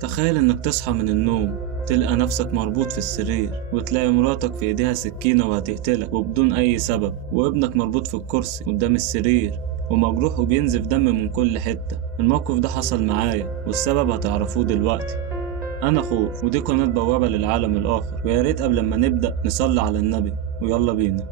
تخيل انك تصحى من النوم تلقى نفسك مربوط في السرير، وتلاقي مراتك في ايديها سكينة وهتقتلك وبدون اي سبب، وابنك مربوط في الكرسي قدام السرير ومجروح وبينزف دم من كل حتة. الموقف ده حصل معايا والسبب هتعرفوه دلوقتي. انا خوف، ودي قناة بوابة للعالم الاخر، وياريت قبل ما نبدأ نصلي على النبي ويلا بينا.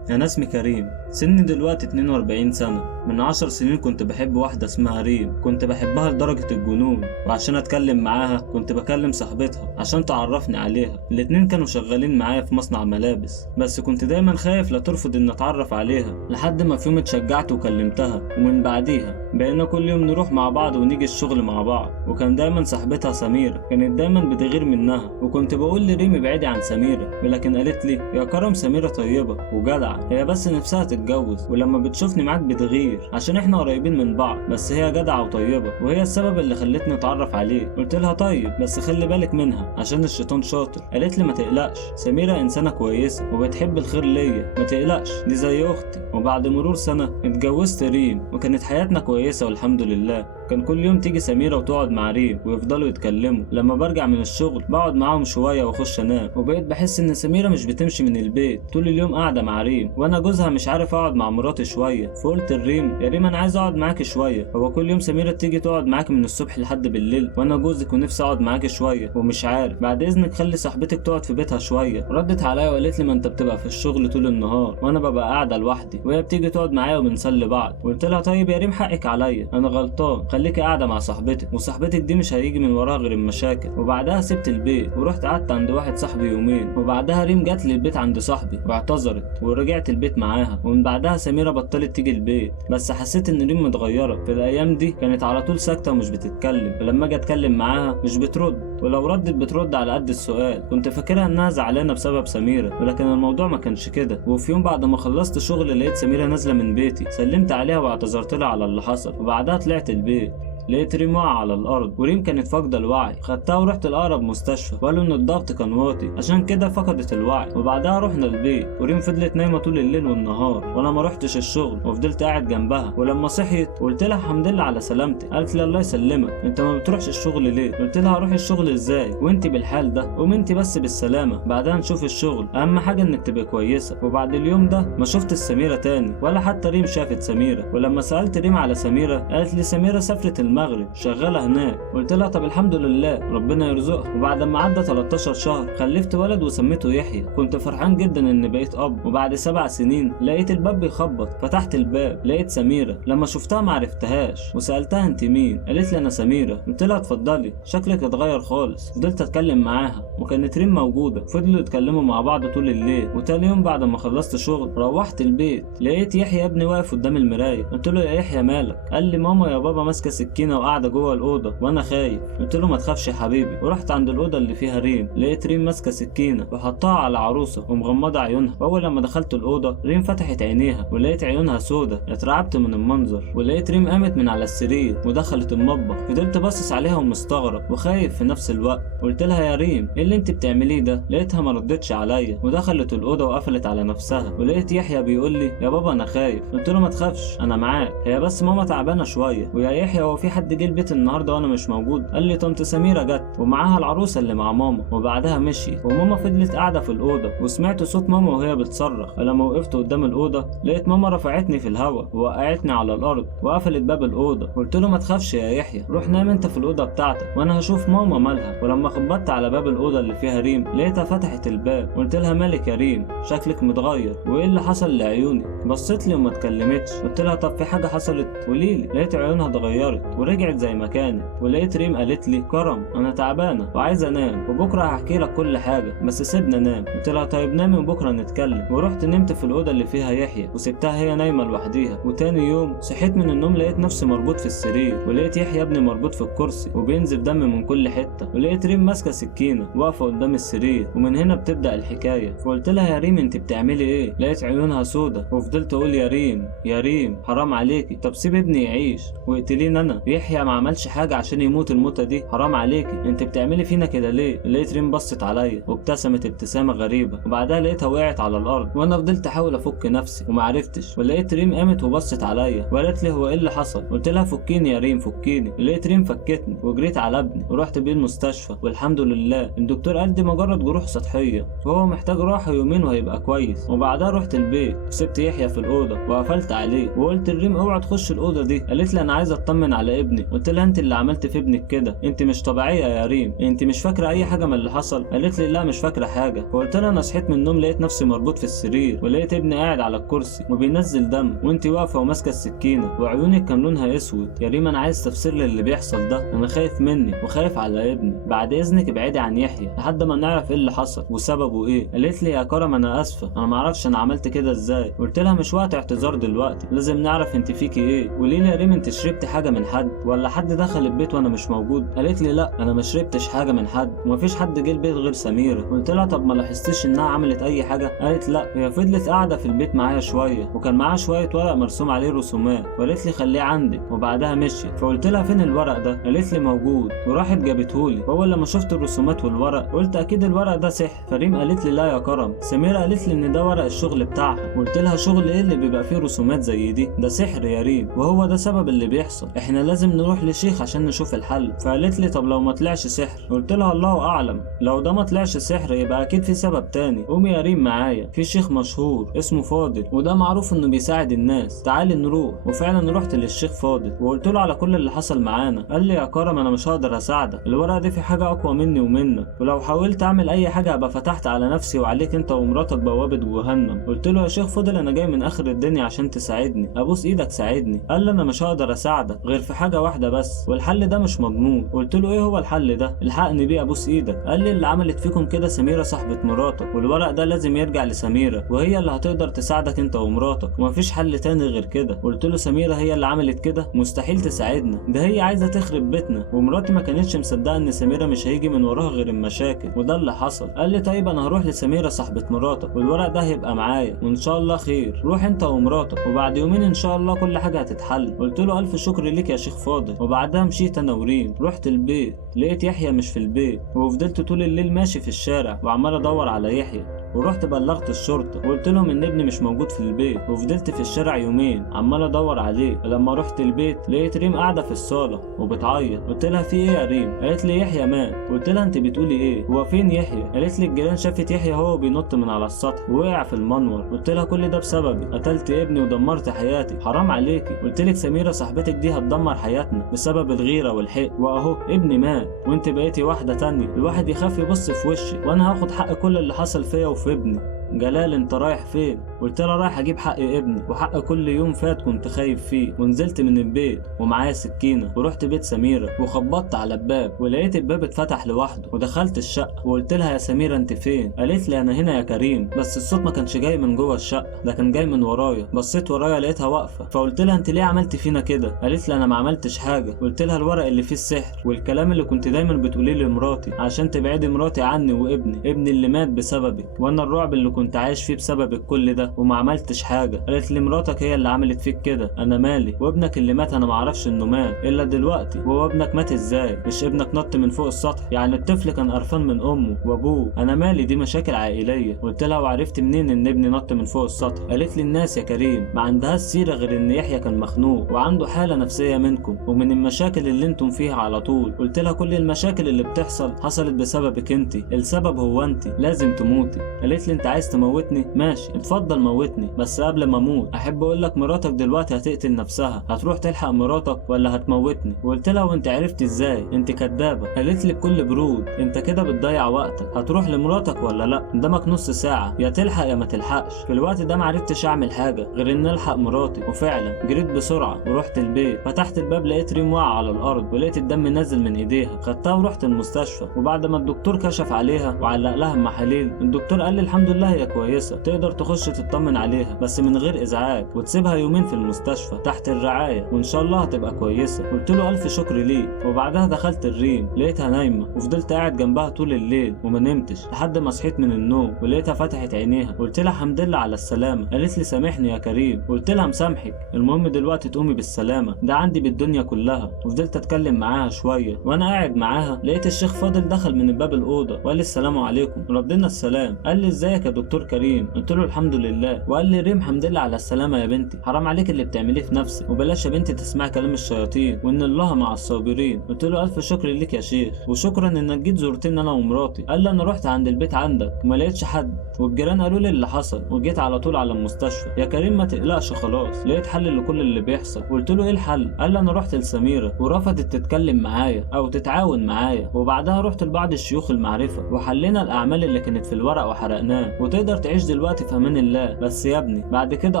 أنا اسمي كريم، سني دلوقتي 42 سنة. من 10 سنين كنت بحب واحدة اسمها ريم، كنت بحبها لدرجة الجنون، وعشان أتكلم معاها كنت بكلم صاحبتها عشان تعرفني عليها. الاتنين كانوا شغالين معايا في مصنع ملابس، بس كنت دايما خايف لا ترفض إن أتعرف عليها، لحد ما في يوم اتشجعت وكلمتها، ومن بعديها بقينا كل يوم نروح مع بعض ونيجي الشغل مع بعض. وكان دايما صاحبتها سميرة كانت دايما بتغير منها، وكنت بقول لريم ابعدي عن سميرة، ولكن قالت لي يا كرم سميرة طيبة وجدعة، هي بس نفسها تتجوز، ولما بتشوفني معاك بتغير عشان احنا قريبين من بعض، بس هي جدعة وطيبة وهي السبب اللي خلتني اتعرف عليه. قلت لها طيب بس خلي بالك منها عشان الشيطان شاطر. قالت لي ما تقلقش، سميرة انسانة كويسة وبتحب الخير ليا، ما تقلقش دي زي اختي. وبعد مرور سنة اتجوزت ريم، وكانت حياتنا كويسة والحمد لله. كان كل يوم تيجي سميرة وتقعد مع ريم ويفضلوا يتكلموا. لما برجع من الشغل بقعد معاهم شوية واخش انام، وبقيت بحس ان سميرة مش بتمشي من البيت، طول اليوم قاعدة مع ريم، وانا جوزها مش عارف اقعد مع مراتي شوية. فقلت لريم يا ريم انا عايز اقعد معاكي شوية، هو كل يوم سميرة تيجي تقعد معاكي من الصبح لحد بالليل، وانا جوزك ونفسي اقعد معاكي شوية ومش عارف، بعد اذنك خلي صاحبتك تقعد في بيتها شوية. ردت عليا وقالت لي ما انت بتبقى في الشغل طول النهار وانا ببقى قاعدة لوحدي، وهي بتيجي تقعد معايا وبنسلي بعض. قلت لها طيب يا ريم حقك عليا، انا غلطان، خليكي قاعدة مع صاحبتك، وصاحبتك دي مش هيجي من وراها غير المشاكل. وبعدها سبت البيت ورحت قعدت عند واحد صاحبي يومين، وبعدها ريم جت لي البيت عند صاحبي واعتذرت ورجعت البيت معاها. ومن بعدها سميرة بطلت تيجي البيت، بس حسيت ان ريم متغيرة. في الايام دي كانت على طول ساكتة ومش بتتكلم، ولما اجي اتكلم معاها مش بترد، ولو ردت بترد على قد السؤال. كنت فاكرها انها زعلانة بسبب سميرة، ولكن الموضوع ما كانش كده. وفي يوم بعد ما خلصت شغل لقيت سميرة نازلة من بيتي، سلمت عليها واعتذرت لها على اللي حصل، وبعدها طلعت البيت لقيت ريم واقعة على الأرض، وريم كانت فاقدة الوعي. خدتها ورحت لأقرب مستشفى، وقالوا إن الضغط كان واطي عشان كده فقدت الوعي. وبعدها رحنا البيت، وريم فضلت نايمة طول الليل والنهار، وأنا ما رحتش الشغل وفضلت قاعد جنبها. ولما صحيت قلت لها الحمد لله على سلامتك، قالت لي الله يسلمك، أنت ما بتروحش الشغل ليه؟ قلت لها هروح الشغل إزاي وأنت بالحال ده؟ قوم أنت بس بالسلامة، بعدها نشوف الشغل، أهم حاجة إنك تبقى كويسة. وبعد اليوم ده ما شفت السميرة تاني، ولا حتى ريم شافت سميرة. ولما سألت ريم على سميرة قالت لي سميرة سافرت المغرب شغالة هناك. قلت لها طب الحمد لله ربنا يرزقها. وبعد ما عدى 13 شهر خلفت ولد وسميته يحيى. كنت فرحان جدا ان بقيت اب. وبعد 7 سنين لقيت الباب بيخبط، فتحت الباب لقيت سميرة. لما شفتها معرفتهاش وسألتها انت مين؟ قالت لي انا سميرة. قلت لها اتفضلي شكلك اتغير خالص. فضلت اتكلم معاها وكانت ريم موجودة، فضلوا يتكلموا مع بعض طول الليل. وتاني يوم بعد ما خلصت شغل روحت البيت لقيت يحيى ابني واقف قدام المراية. قلت له يا يحيى مالك؟ قال لي ماما يا بابا ماسكة سكينة وقاعدة جوه الأوضة وأنا خايف. قلت له ما تخافش يا حبيبي. ورحت عند الأوضة اللي فيها ريم لقيت ريم ماسكة سكينة وحطها على عروسة ومغمضة عيونها. وأول لما دخلت الأوضة ريم فتحت عينيها ولقيت عيونها سودة. اترعبت من المنظر، ولقيت ريم قامت من على السرير ودخلت المطبخ. فضلت باصص عليها ومستغرب وخايف في نفس الوقت. قلت لها يا ريم ايه اللي انت بتعمليه ده؟ لقيتها ما ردتش عليا ودخلت الأوضة وقفلت على نفسها. ولقيت يحيى بيقول لي يا بابا أنا خايف. قلت له ما تخافش أنا معاك، هي بس ماما تعبانة شوية. ويا يحيى هو في حد جه البيت النهارده وانا مش موجود؟ قال لي طنط سميرة جت ومعاها العروسة اللي مع ماما. وبعدها مشي وماما فضلت قاعدة في الأوضة، وسمعت صوت ماما وهي بتصرخ. ولما وقفت قدام الأوضة لقيت ماما رفعتني في الهواء ووقعتني على الأرض وقفلت باب الأوضة. قلت له ما تخافش يا يحيى، روح نام انت في الأوضة بتاعتك وانا هشوف ماما مالها. ولما خبطت على باب الأوضة اللي فيها ريم لقيتها فتحت الباب. قلت لها مالك يا ريم؟ شكلك متغير وايه اللي حصل لعيوني؟ بصيت لي وما اتكلمتش. قلت لها طب في حاجة حصلت قوليلي. لقيت عيونها اتغيرت ورجعت زي ما كانت. ولقيت ريم قالت لي كرم انا تعبانه وعايزه انام، وبكره هحكي لك كل حاجه بس سيبنا انام. قلت لها طيب نامي وبكره نتكلم. ورحت نمت في الاوضه اللي فيها يحيى وسبتها هي نايمه لوحديها. وتاني يوم صحيت من النوم لقيت نفسي مربوط في السرير، ولقيت يحيى ابني مربوط في الكرسي وبينزف دم من كل حته. ولقيت ريم ماسكه سكينه واقفه قدام السرير. ومن هنا بتبدا الحكايه. فقلت لها يا ريم انت بتعملي ايه؟ لقيت عيونها سودا وفضلت اقول يا ريم يا ريم حرام عليكي، طب سيب ابني يعيش واقتليني انا. يحيى ما عملش حاجه عشان يموت الموتة دي، حرام عليكي، انت بتعملي فينا كده ليه؟ لقيت ريم بصت عليا وابتسمت ابتسامه غريبه، وبعدها لقيتها وقعت على الارض، وانا فضلت احاول افك نفسي ومعرفتش، ولقيت ريم قامت وبصت عليا وقالت لي هو ايه اللي حصل؟ قلت لها فكيني يا ريم فكيني. لقيت ريم فكتني وجريت على ابني ورحت بيه المستشفى، والحمد لله الدكتور قال دي مجرد جروح سطحيه وهو محتاج راحه يومين وهيبقى كويس. وبعدها رحت البيت وسبت يحيى في الاوضه وقفلت عليه وقلت لريم اوعى تخش الاوضه دي. قالت لي انا عايزه اطمن على ابني. قلت لها انت اللي عملت في ابنك كده، انت مش طبيعيه يا ريم، انت مش فاكره اي حاجه من اللي حصل؟ قالت لي لا مش فاكره حاجه. فقلت لها انا صحيت من النوم لقيت نفسي مربوط في السرير، ولقيت ابني قاعد على الكرسي وبينزل دم، وانت واقفه وماسكه السكينه وعيونك كان لونها اسود. يا ريم انا عايز تفسير للي بيحصل ده، انا خايف منك وخايف على ابني، بعد اذنك ابعدي عن يحيى لحد ما نعرف ايه اللي حصل وسببه ايه. قالت لي يا كرم انا اسفه، انا ما اعرفش انا عملت كده ازاي. قلت لها مش وقت اعتذار دلوقتي، لازم نعرف انت فيكي ايه. قولي لي يا ريم انت شربتي حاجه من حد ولا حد دخل البيت وانا مش موجود؟ قالت لي لا انا ما شربتش حاجه من حد ومفيش حد جه البيت غير سميره. قلت لها طب ما لاحظتيش انها عملت اي حاجه؟ قالت لا هي فضلت قاعده في البيت معايا شويه وكان معاها شويه ورق مرسوم عليه رسومات، وقالت لي خليه عندك وبعدها مشيت. فقلت لها فين الورق ده؟ قالت لي موجود، وراحت جابتهولي. واول لما شفت الرسومات والورق قلت اكيد الورق ده سحر. فريم قالت لي لا يا كرم، سميره قالت لي ان ده ورق الشغل بتاعها. قلت لها شغل ايه اللي بيبقى فيه رسومات زي دي؟ ده سحر يا ريم وهو ده سبب اللي بيحصل، احنا لازم نروح لشيخ عشان نشوف الحل. فقالت لي طب لو ما طلعش سحر؟ قلت لها الله اعلم، لو ده ما طلعش سحر يبقى اكيد في سبب تاني. قومي يا ريم معايا، في شيخ مشهور اسمه فاضل وده معروف انه بيساعد الناس، تعالي نروح. وفعلا رحت للشيخ فاضل وقلت له على كل اللي حصل معانا. قال لي يا كرم انا مش هقدر اساعدك، الورقه دي في حاجه اقوى مني ومنك، ولو حاولت اعمل اي حاجه ابقى فتحت على نفسي وعليك انت ومراتك بوابه جهنم. قلت له يا شيخ فاضل انا جاي من اخر الدنيا عشان تساعدني، ابوس ايدك ساعدني. قال لي انا مش هقدر اساعدك غير في حاجه واحده بس، والحل ده مش مضمون. قلت له ايه هو الحل ده؟ الحقني بيه ابوس ايدك. قال لي اللي عملت فيكم كده سميره صاحبه مراتك، والورق ده لازم يرجع لسميره وهي اللي هتقدر تساعدك انت ومراتك ومفيش حل تاني غير كده. قلت له سميره هي اللي عملت كده؟ مستحيل تساعدنا، ده هي عايزه تخرب بيتنا، ومراتي ما كانتش مصدقه ان سميره مش هيجي من وراها غير المشاكل، وده اللي حصل. قال لي طيب انا هروح لسميره صاحبه مراتك والورق ده هيبقى معايا وان شاء الله خير، روح انت ومراتك وبعد يومين ان شاء الله كل حاجه هتتحل. قلت له الف شكر ليك يا شيخ فاضل. وبعدها مشيت انا وريم، رحت البيت لقيت يحيى مش في البيت، وفضلت طول الليل ماشي في الشارع وعمال ادور على يحيى، ورحت بلغت الشرطه وقلت لهم ان ابني مش موجود في البيت، وفضلت في الشارع يومين عمال ادور عليه. ولما رحت البيت لقيت ريم قاعده في الصاله وبتعيط. قلت لها في ايه يا ريم؟ قالت لي يحيى مات. قلت لها انت بتقولي ايه؟ هو فين يحيى؟ قالت لي الجيران شافت يحيى هو بينط من على السطح ووقع في المنور. قلت لها كل ده بسببي، قتلت ابني ودمرت حياتي، حرام عليكي. قلت لك سميره صاحبتك دي هتدمر حياتنا بسبب الغيره والحقد، واهو ابني مات وانت بقيتي واحده تانية. الواحد يخاف يبص في وشك، وانا هاخد حق كل اللي حصل فيا وفي ابني. جلال انت رايح فين؟ قلت لها رايح اجيب حق ابني وحق كل يوم فات كنت خايف فيه. ونزلت من البيت ومعايا سكينه ورحت بيت سميره وخبطت على الباب ولقيت الباب اتفتح لوحده، ودخلت الشقه وقلت لها يا سميره انت فين؟ قالت لي انا هنا يا كريم، بس الصوت ما كانش جاي من جوه الشقه، ده كان جاي من ورايا. بصيت ورايا لقيتها واقفه، فقلت لها انت ليه عملت فينا كده؟ قالت لي انا ما عملتش حاجه. قلت لها الورق اللي فيه السحر والكلام اللي كنت دايما بتقوليه لمراتي عشان تبعدي مراتي عني وابني اللي مات بسببك، وانا الرعب اللي كنت عايش فيه بسببك كل ده وما عملتش حاجه. قالت لي مراتك هي اللي عملت فيك كده، انا مالي؟ وابنك اللي مات انا ما اعرفش انه مات الا دلوقتي. وهو ابنك مات ازاي؟ مش ابنك نط من فوق السطح؟ يعني الطفل كان قرفان من امه وابوه، انا مالي؟ دي مشاكل عائليه. قلت لها وعرفت منين ان ابني نط من فوق السطح؟ قالت لي الناس يا كريم ما عندهاش سيره غير ان يحيى كان مخنوق وعنده حاله نفسيه منكم ومن المشاكل اللي انتم فيها على طول. قلت لها كل المشاكل اللي بتحصل حصلت بسببك انت، السبب هو انت، لازم تموتي. قالت لي انت عايز تموتني؟ ماشي اتفضل موتني، بس قبل ما اموت احب اقول لك مراتك دلوقتي هتقتل نفسها، هتروح تلحق مراتك ولا هتموتني؟ وقلت لها وانت عرفت ازاي؟ انت كدابه. قالت لي بكل برود انت كده بتضيع وقتك، هتروح لمراتك ولا لا؟ قدامك نص ساعه، يا تلحق يا ما تلحقش. في الوقت ده معرفتش اعمل حاجه غير ان الحق مراتي، وفعلا جريت بسرعه ورحت البيت. فتحت الباب لقيت ريم واقعه على الارض ولقيت الدم نازل من ايديها، خدتها ورحت المستشفى. وبعد ما الدكتور كشف عليها وعلق لها محاليل، الدكتور قال لي الحمد لله هي كويسه، تقدر تخش تطمن عليها بس من غير ازعاج، وتسيبها يومين في المستشفى تحت الرعايه وان شاء الله هتبقى كويسه. قلت له الف شكر ليك. وبعدها دخلت الريم لقيتها نايمه وفضلت قاعد جنبها طول الليل وما نمتش لحد ما صحيت من النوم ولقيتها فتحت عينيها. قلت لها الحمد لله على السلامه. قالت لي سامحني يا كريم. قلت لها مسامحك، المهم دلوقتي تقومي بالسلامه، ده عندي بالدنيا كلها. وفضلت اتكلم معاها شويه وانا قاعد معاها لقيت الشيخ فاضل دخل من باب الاوضه وقال لي السلام عليكم. ردينا السلام. قال لي ازيك يا دكتور كريم؟ قلت له الحمد لله. وقال لي ريم الحمد لله على السلامه يا بنتي، حرام عليك اللي بتعمليه في نفسك، وبلاش يا بنتي تسمعي كلام الشياطين وان الله مع الصابرين. قلت له الف شكر ليك يا شيخ، وشكرا انك جيت زرتني انا ومراتي. قال لي انا رحت عند البيت عندك وما لقيتش حد، والجيران قالوا لي اللي حصل وجيت على طول على المستشفى. يا كريم ما تقلقش خلاص، لقيت حل لكل اللي بيحصل. قلت له ايه الحل؟ قال لي انا رحت لسميره ورفضت تتكلم معايا او تتعاون معايا، وبعدها رحت لبعض الشيوخ المعرفه وحلينا الاعمال اللي كانت في الورق وحرقناه، وتقدر تعيش دلوقتي في امان الله. بس يا ابني بعد كده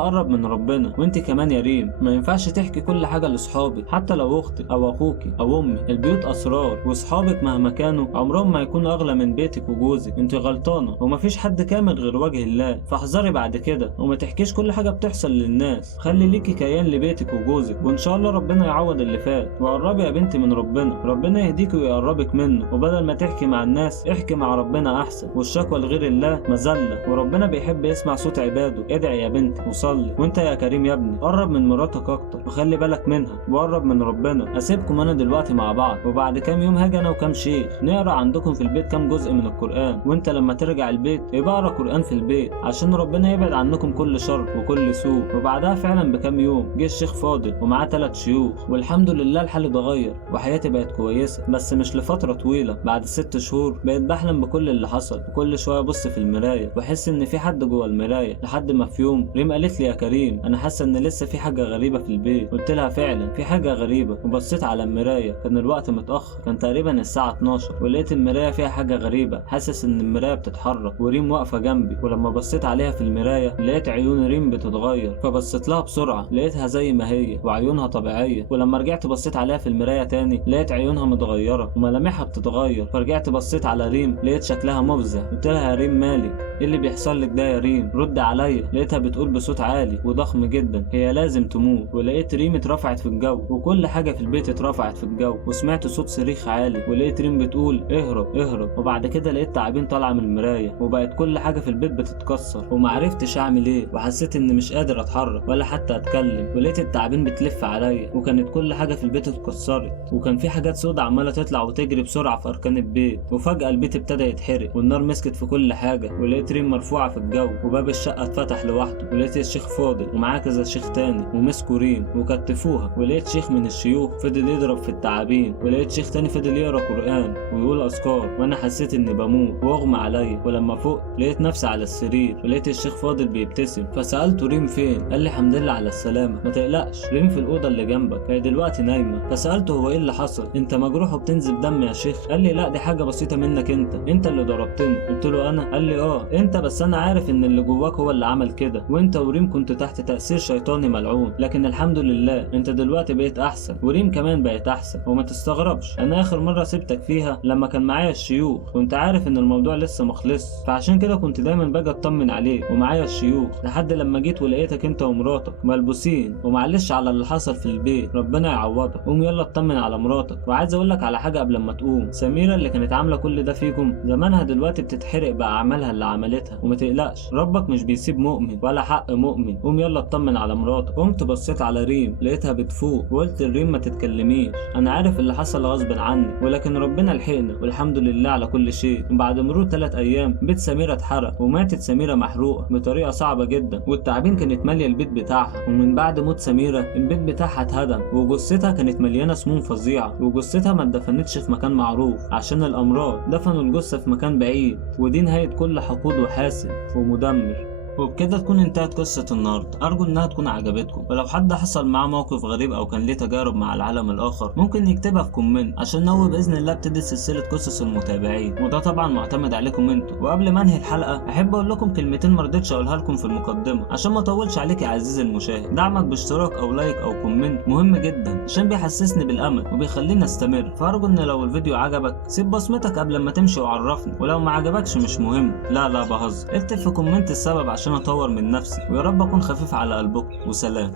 قرب من ربنا، وانت كمان يا ريم ما ينفعش تحكي كل حاجه لاصحابك حتى لو اختك او اخوكي او امي. البيوت اسرار، واصحابك مهما كانوا عمرهم ما يكونوا اغلى من بيتك وجوزك. انت غلطانه ومفيش حد كامل غير وجه الله، فاحذري بعد كده وما تحكيش كل حاجه بتحصل للناس. خلي ليكي كيان لبيتك وجوزك، وان شاء الله ربنا يعوض اللي فات. وقربي يا بنتي من ربنا يهديكي ويقربك منه، وبدل ما تحكي مع الناس احكي مع ربنا احسن. والشكوى لغير الله مذله، وربنا بيحب يسمع صوت عباده. ادعي يا بنتي وصلي. وانت يا كريم يا ابني قرب من مراتك اكتر وخلي بالك منها وقرب من ربنا. اسيبكم انا دلوقتي مع بعض، وبعد كام يوم هاجي انا وكام شيخ نقرا عندكم في البيت كام جزء من القران، وانت لما ترجع البيت يبقى اقرا قران في البيت عشان ربنا يبعد عنكم كل شر وكل سوء. وبعدها فعلا بكام يوم جه الشيخ فاضل ومعاه 3 شيوخ، والحمد لله الحال اتغير وحياتي بقت كويسه، بس مش لفتره طويله. بعد 6 شهور بقيت بحلم بكل اللي حصل، وكل شويه ابص في المرايه واحس ان في حد جوه المرايه، لحد ما في يوم ريم قالت لي يا كريم انا حاسه ان لسه في حاجه غريبه في البيت. قلت لها فعلا في حاجه غريبه، وبصيت على المرايه كان الوقت متاخر، كان تقريبا الساعه 12، ولقيت المرايه فيها حاجه غريبه، حاسس ان المرايه بتتحرك وريم واقفه جنبي. ولما بصيت عليها في المرايه لقيت عيون ريم بتتغير، فبصيت لها بسرعه لقيتها زي ما هي وعيونها طبيعيه. ولما رجعت بصيت عليها في المرايه تاني لقيت عيونها متغيره وملامحها بتتغير. فرجعت بصيت على ريم لقيت شكلها مفزع. قلت لها يا ريم مالك؟ ايه اللي بيحصل لك ده يا ريم؟ رد عليا. لقيتها بتقول بصوت عالي وضخم جدا هي لازم تموت. ولقيت ريم اترفعت في الجو وكل حاجه في البيت اترفعت في الجو، وسمعت صوت صريخ عالي ولقيت ريم بتقول اهرب اهرب. وبعد كده لقيت تعابين طالعه من المرايه، وبقت كل حاجه في البيت بتتكسر ومعرفتش اعمل ايه، وحسيت ان مش قادر اتحرك ولا حتى اتكلم. ولقيت التعابين بتلف عليا، وكانت كل حاجه في البيت اتكسرت، وكان في حاجات سودة عماله تطلع وتجري بسرعه في اركان البيت. وفجاه البيت ابتدى يتحرق والنار مسكت في كل حاجه، ولقيت ريم مرفوعه في الجو وباب الشقه اتفتح لوحده، ولقيت الشيخ فاضل ومعاه كذا شيخ تاني ومسكوا ريم وكتفوها. ولقيت شيخ من الشيوخ فضل يضرب في التعابين، ولقيت شيخ تاني فضل يقرا قران ويقول اذكار، وانا حسيت اني بموت واغمى عليا. ولما فوق لقيت نفسي على السرير، ولقيت الشيخ فاضل بيبتسم. فسالته ريم فين؟ قال لي الحمد لله على السلامه، ما تقلقش ريم في الاوضه اللي جنبك، هي دلوقتي نايمه. فسالته هو ايه اللي حصل؟ انت مجروح وبتنزل دم يا شيخ؟ قال لي لا دي حاجه بسيطه منك انت اللي ضربتني. قلت له انا؟ قال لي انت، بس انا عارف ان اللي جواك هو اللي عمل كده، وانت وريم كنت تحت تاثير شيطاني ملعون، لكن الحمد لله انت دلوقتي بقيت احسن، وريم كمان بقت احسن. وما تستغربش انا اخر مره سبتك فيها لما كان معايا الشيوخ، كنت عارف ان الموضوع لسه مخلص، فعشان كده كنت دايما باجي اطمن عليك ومعايا الشيوخ، لحد لما جيت ولقيتك انت ومراتك ملبوسين. ومعلش على اللي حصل في البيت، ربنا يعوضك. قوم يلا اطمن على مراتك. وعايز اقول لك على حاجه قبل ما تقوم، سميره اللي كانت عامله كل ده فيكم زمانها دلوقتي بتتحرق باعمالها اللي عملتها. وما تقلقش ربك مش بيسيب مؤمن ولا حق مؤمن. قوم يلا اطمن على مراتك. قمت بصيت على ريم لقيتها بتفوق، وقلت لريم ما تتكلميش، انا عارف اللي حصل غصب عني، ولكن ربنا لحقنا والحمد لله على كل شيء. بعد مرور 3 ايام بيت سميره اتحرق، وماتت سميره محروقه بطريقه صعبه جدا، والتعابين كانت ماليه البيت بتاعها. ومن بعد موت سميره البيت بتاعها اتهدم، وجثتها كانت مليانه سموم فظيعه، وجثتها ما اتدفنتش في مكان معروف عشان الامراض، دفنوا الجثه في مكان بعيد، ودي نهايه كل حقود وحاسد ومدمر. وبكده تكون انتهت قصة النهاردة. أرجو إنها تكون عجبتكم، ولو حد حصل معاه موقف غريب أو كان ليه تجارب مع العالم الآخر ممكن يكتبها في كومنت، عشان نوي بإذن الله ابتدي سلسلة قصص المتابعين، وده طبعا معتمد عليكم انتوا. وقبل ما أنهي الحلقة أحب أقول لكم كلمتين مرضتش أقولها لكم في المقدمة عشان ما أطولش عليك يا عزيزي المشاهد. دعمك باشتراك أو لايك أو كومنت مهم جدا عشان بيحسسني بالأمل وبيخليني أستمر. فأرجو إن لو الفيديو عجبك سيب بصمتك قبل ما تمشي وعرفني، ولو ما عجبكش مش مهم، لا بهزر، اكتب في كومنت السبب عشان عشان اطور من نفسي، ويا رب اكون خفيف على قلبكم، وسلام.